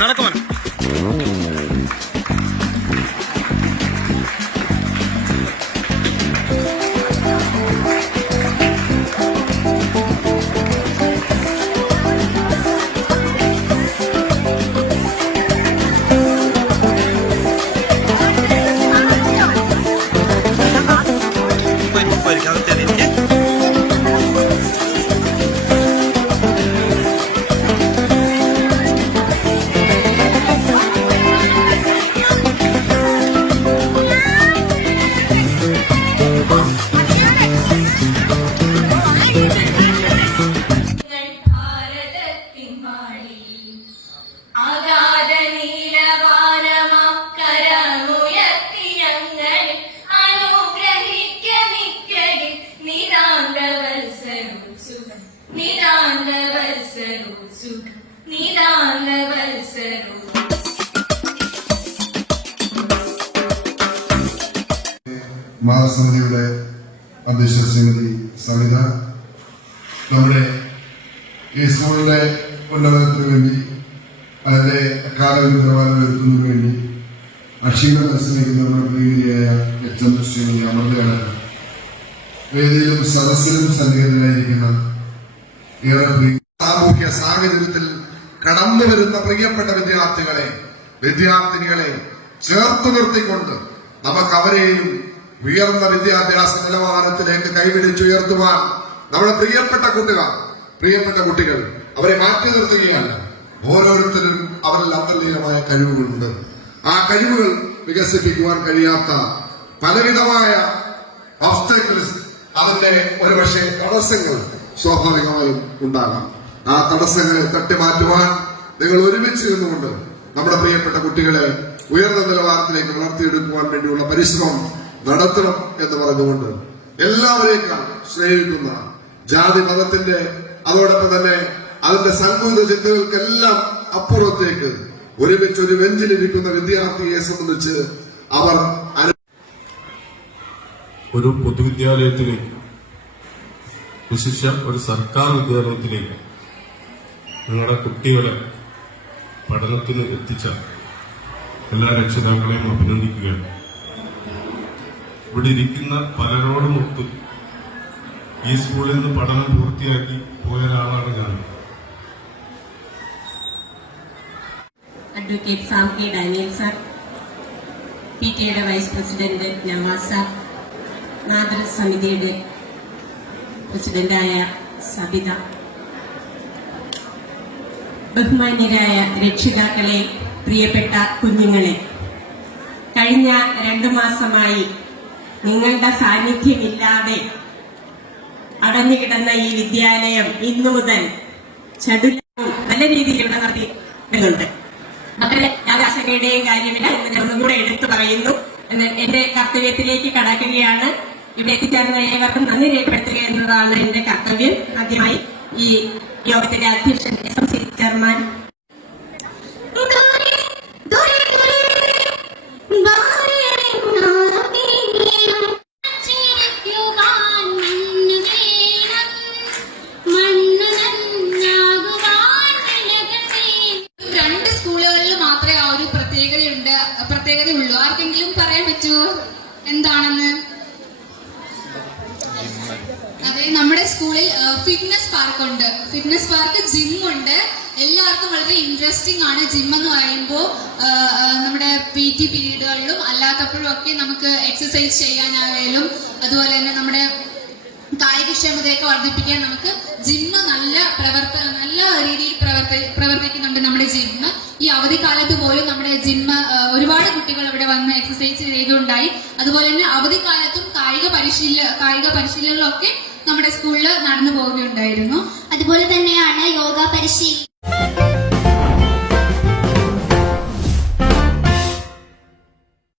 നടക്കുമോ? മഹാസമിതിയുടെ അധ്യക്ഷ ശ്രീമതി സവിത, നമ്മുടെ ഈ സ്കൂളിലെ ഉന്നമനത്തിനു വേണ്ടി അതിന്റെ അക്കാദമിക നിലവാരം വരുത്തുന്നതിനു വേണ്ടി അക്ഷീണം പരിശ്രമിക്കുന്ന നമ്മുടെ പ്രിയയായ എച്ച് എം ശ്രീമതി അമൃതയാണ് വേദിയിലും സദസ്സിലും സന്നിഹിതരായിരിക്കുന്ന ഏറെ സാമൂഹ്യ സാഹചര്യത്തിൽ കടന്നു വരുന്ന പ്രിയപ്പെട്ട വിദ്യാർത്ഥിനികളെ ചേർത്ത് നിർത്തിക്കൊണ്ട് നമുക്ക് അവരെയും ഉയർന്ന വിദ്യാഭ്യാസ നിലവാരത്തിലേക്ക് കൈപിടിച്ചുയർത്തുവാൻ നമ്മുടെ പ്രിയപ്പെട്ട കുട്ടികൾ അവരെ മാറ്റി നിർത്തുകയല്ല. ഓരോരുത്തരും അവരിൽ അന്തർലീനമായ കഴിവുകളുണ്ട്. ആ കഴിവുകൾ വികസിപ്പിക്കുവാൻ കഴിയാത്ത പലവിധമായ ഓബ്സ്റ്റക്കിൾസ്, അതിന്റെ ഒരുപക്ഷെ തടസ്സങ്ങൾ സ്വാഭാവികമായും ഉണ്ടാകാം. ആ തടസ്സങ്ങളെ തട്ടിമാറ്റുവാൻ നിങ്ങൾ ഒരുമിച്ച് നിന്നുകൊണ്ട് നമ്മുടെ പ്രിയപ്പെട്ട കുട്ടികളെ ഉയർന്ന നിലവാരത്തിലേക്ക് വളർത്തിയെടുക്കുവാൻ വേണ്ടിയുള്ള പരിശ്രമം നടത്തണം എന്ന് പറഞ്ഞുകൊണ്ട് എല്ലാവരേക്കാൾ സ്നേഹിക്കുന്ന ജാതി മതത്തിന്റെ അതോടൊപ്പം തന്നെ അതിന്റെ സങ്കുചിത ചിന്തകൾക്കെല്ലാം അപ്പുറത്തേക്ക് ഒരുമിച്ച് ഒരു ബെഞ്ചിലിരിക്കുന്ന വിദ്യാർത്ഥിയെ സംബന്ധിച്ച് അവർ ഒരു പൊതുവിദ്യാലയത്തിലേക്ക്, വിശിഷ്യ ഒരു സർക്കാർ വിദ്യാലയത്തിലേക്ക് നിങ്ങളുടെ കുട്ടികളെ പഠനത്തിന് എത്തിച്ച എല്ലാ രക്ഷിതാക്കളെയും അഭിനന്ദിക്കുകയാണ്. ഇവിടെ ഇരിക്കുന്ന പലരോടും ഒത്ത് ഈ സ്കൂളിൽ നിന്ന് പഠനം പൂർത്തിയാക്കി പോയ ഒരാളാണ് ഞാൻ. Advocate Sam K Daniel sir, PTA vice president Navas sir, മാതൃസമിതിയുടെ പ്രസിഡന്റായ സബിത, ബഹുമാന്യരായ രക്ഷിതാക്കളെ, പ്രിയപ്പെട്ട കുഞ്ഞുങ്ങളെ, കഴിഞ്ഞ 2 മാസമായി നിങ്ങളുടെ സാന്നിധ്യമില്ലാതെ അടഞ്ഞുകിടന്ന ഈ വിദ്യാലയം ഇന്നു മുതൽ ചടുലവും നല്ല രീതിയിൽ ഇവിടെ നടത്തി വരുന്നുണ്ട്. വളരെ ആകാശങ്ങളുടെയും കാര്യമില്ല എന്ന് ഒന്നുകൂടെ എടുത്തു പറയുന്നു. എന്റെ കർത്തവ്യത്തിലേക്ക് കടക്കുകയാണ്. ഇവിടെ എത്തിച്ചേർന്ന ഏവർക്കും നന്ദി രേഖപ്പെടുത്തുക എന്നതാണ് എന്റെ കർത്തവ്യം. ആദ്യമായി ഈ യോഗത്തിന്റെ അധ്യക്ഷൻ SMC ചെയർമാൻ പ്രത്യേകതയുള്ളൂ. ആർക്കെങ്കിലും പറയാൻ പറ്റുമോ എന്താണെന്ന്? അതെ, നമ്മുടെ സ്കൂളിൽ ഫിറ്റ്നസ് പാർക്ക് ഉണ്ട്. ഫിറ്റ്നസ് പാർക്ക്, ജിം ഉണ്ട്. എല്ലാവർക്കും വളരെ ഇൻട്രസ്റ്റിംഗ് ആണ് ജിം എന്ന് പറയുമ്പോൾ. നമ്മുടെ PT പീരീഡുകളിലും അല്ലാത്തപ്പോഴും ഒക്കെ നമുക്ക് എക്സസൈസ് ചെയ്യാനായാലും അതുപോലെ തന്നെ നമ്മുടെ കായികക്ഷമതയൊക്കെ വർദ്ധിപ്പിക്കാൻ നമുക്ക് ജിമ്മ് നല്ല രീതിയിൽ പ്രവർത്തിക്കുന്നുണ്ട്. നമ്മുടെ ജിമ്മ് ഈ അവധിക്കാലത്ത് പോലും നമ്മുടെ ജിമ്മ് ഒരുപാട് കുട്ടികൾ ഇവിടെ വന്ന് എക്സസൈസ് ചെയ്തുണ്ടായി. അതുപോലെ തന്നെ അവധിക്കാലത്തും കായിക പരിശീലനങ്ങളൊക്കെ നമ്മുടെ സ്കൂളിൽ നടന്നു പോവുകയുണ്ടായിരുന്നു. അതുപോലെ തന്നെയാണ് യോഗ പരിശീലനം